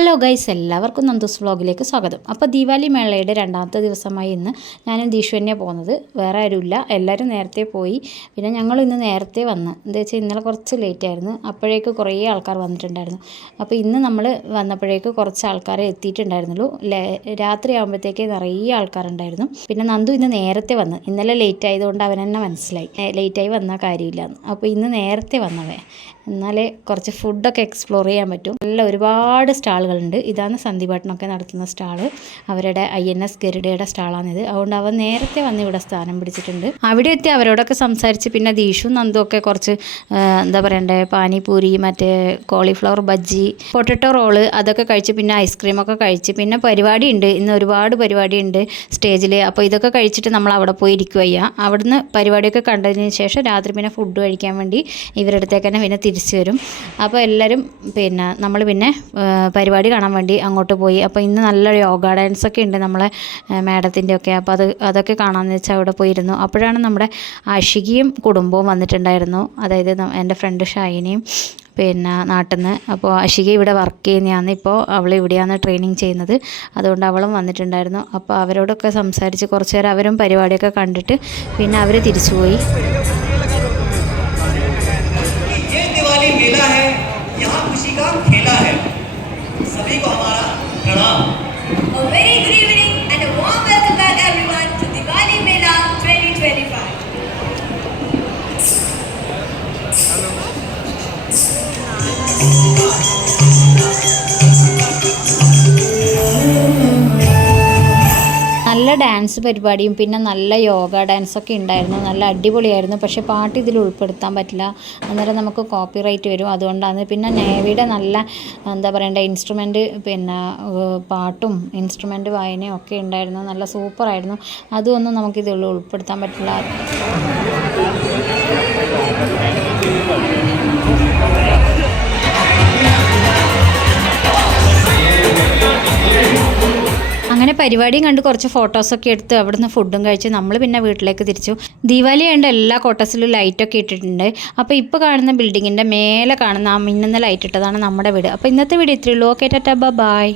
Hello guys, എല്ലാവർക്കും നന്ദൂസ് വ്ളോഗിലേക്ക് സ്വാഗതം. അപ്പോൾ ദീപാവലി മേളയുടെ രണ്ടാമത്തെ ദിവസമായി ഇന്ന് ഞാനും ദീഷു തന്നെയാണ് പോകുന്നത്. വേറെ ആരുമില്ല, എല്ലാവരും നേരത്തെ പോയി. പിന്നെ ഞങ്ങൾ ഇന്ന് നേരത്തെ വന്ന്, എന്താ വെച്ചാൽ ഇന്നലെ കുറച്ച് ലേറ്റ് ആയിരുന്നു. അപ്പോഴേക്ക് കുറേ ആൾക്കാർ വന്നിട്ടുണ്ടായിരുന്നു. അപ്പോൾ ഇന്ന് നമ്മൾ വന്നപ്പോഴേക്ക് കുറച്ച് ആൾക്കാരെ എത്തിയിട്ടുണ്ടായിരുന്നുള്ളൂ. രാത്രി ആകുമ്പോഴത്തേക്ക് നിറയെ ആൾക്കാരുണ്ടായിരുന്നു. പിന്നെ നന്ദു ഇന്ന് നേരത്തെ വന്ന്, ഇന്നലെ ലേറ്റ് ആയതുകൊണ്ട് അവൻ തന്നെ മനസ്സിലായി ലേറ്റായി വന്നാൽ കാര്യമില്ല. അപ്പോൾ ഇന്ന് നേരത്തെ വന്നവേ, എന്നാലേ കുറച്ച് ഫുഡൊക്കെ എക്സ്പ്ലോർ ചെയ്യാൻ പറ്റും. നല്ല ഒരുപാട് സ്റ്റാളുകളുണ്ട്. ഇതാണ് സന്ദീപേട്ടനൊക്കെ നടത്തുന്ന സ്റ്റാള്. അവരുടെ INS ഗരുഡയുടെ സ്റ്റാളാണിത്. അതുകൊണ്ട് അവൻ നേരത്തെ വന്ന് ഇവിടെ സ്ഥാനം പിടിച്ചിട്ടുണ്ട്. അവിടെ എത്തി അവരോടൊക്കെ സംസാരിച്ച് പിന്നെ ദീഷു നന്ദു ഒക്കെ കുറച്ച് എന്താ പറയണ്ടേ, പാനിപൂരി, മറ്റേ കോളിഫ്ലവർ ബജ്ജി, പൊട്ടറ്റോ റോള് അതൊക്കെ കഴിച്ച് പിന്നെ ഐസ്ക്രീമൊക്കെ കഴിച്ച് പിന്നെ പരിപാടിയുണ്ട്. ഇന്ന് ഒരുപാട് പരിപാടിയുണ്ട് സ്റ്റേജിൽ. അപ്പോൾ ഇതൊക്കെ കഴിച്ചിട്ട് നമ്മൾ അവിടെ പോയി ഇരിക്കുകയ്യ. അവിടുന്ന് പരിപാടിയൊക്കെ കണ്ടതിന് ശേഷം രാത്രി പിന്നെ ഫുഡ് കഴിക്കാൻ വേണ്ടി ഇവരുടെ അടുത്തേക്ക് തന്നെ പിന്നെ തിരിച്ചു വരും. അപ്പോൾ എല്ലാവരും പിന്നെ നമ്മൾ പിന്നെ പരിപാടി കാണാൻ വേണ്ടി അങ്ങോട്ട് പോയി. അപ്പോൾ ഇന്ന് നല്ല യോഗ ഡാൻസൊക്കെ ഉണ്ട് നമ്മളെ മാഡത്തിൻ്റെ ഒക്കെ. അപ്പോൾ അതൊക്കെ കാണാമെന്ന് വെച്ചാൽ അവിടെ പോയിരുന്നു. അപ്പോഴാണ് നമ്മുടെ ആഷികയും കുടുംബവും വന്നിട്ടുണ്ടായിരുന്നു. അതായത് എൻ്റെ ഫ്രണ്ട് ഷൈനയും പിന്നെ നാട്ടിൽ നിന്ന്. അപ്പോൾ ആഷിക ഇവിടെ വർക്ക് ചെയ്യുന്നതാണ്. ഇപ്പോൾ അവൾ ഇവിടെയാണ് ട്രെയിനിങ് ചെയ്യുന്നത്. അതുകൊണ്ട് അവളും വന്നിട്ടുണ്ടായിരുന്നു. അപ്പോൾ അവരോടൊക്കെ സംസാരിച്ച് കുറച്ച് നേരം അവരും പരിപാടിയൊക്കെ കണ്ടിട്ട് പിന്നെ അവർ തിരിച്ചുപോയി. मेला है, यहाँ खुशी का खेला है. सभी को हमारा प्रणाम. A very good evening and a warm welcome back everyone to Diwali Mela 2025. നല്ല ഡാൻസ് പരിപാടിയും പിന്നെ നല്ല യോഗ ഡാൻസൊക്കെ ഉണ്ടായിരുന്നു. നല്ല അടിപൊളിയായിരുന്നു. പക്ഷേ പാട്ട് ഇതിൽ ഉൾപ്പെടുത്താൻ പറ്റില്ല, അന്നേരം നമുക്ക് കോപ്പിറൈറ്റ് വരും. അതുകൊണ്ടാണ്. പിന്നെ നേവിയുടെ നല്ല എന്താ പറയണ്ടേ ഇൻസ്ട്രുമെൻറ്റ്, പിന്നെ പാട്ടും ഇൻസ്ട്രുമെൻറ്റ് വായനയും ഒക്കെ ഉണ്ടായിരുന്നു. നല്ല സൂപ്പറായിരുന്നു. അതൊന്നും നമുക്കിതിൽ ഉൾപ്പെടുത്താൻ പറ്റില്ല. അങ്ങനെ പരിപാടിയും കണ്ട് കുറച്ച് ഫോട്ടോസൊക്കെ എടുത്ത് അവിടുന്ന് ഫുഡും കഴിച്ച് നമ്മൾ പിന്നെ വീട്ടിലേക്ക് തിരിച്ചു. ദീപാവലി ആയതുകൊണ്ട് എല്ലാ ക്വാർട്ടേഴ്സിലും ലൈറ്റൊക്കെ ഇട്ടിട്ടുണ്ട്. അപ്പോൾ ഇപ്പോൾ കാണുന്ന ബിൽഡിങ്ങിൻ്റെ മേലെ കാണുന്ന ആ മിന്നുന്ന ലൈറ്റ് ഇട്ടതാണ് നമ്മുടെ വീട്. അപ്പോൾ ഇന്നത്തെ വീഡിയോ ഇത്രയേ ഉള്ളൂ. Okay, tata, by.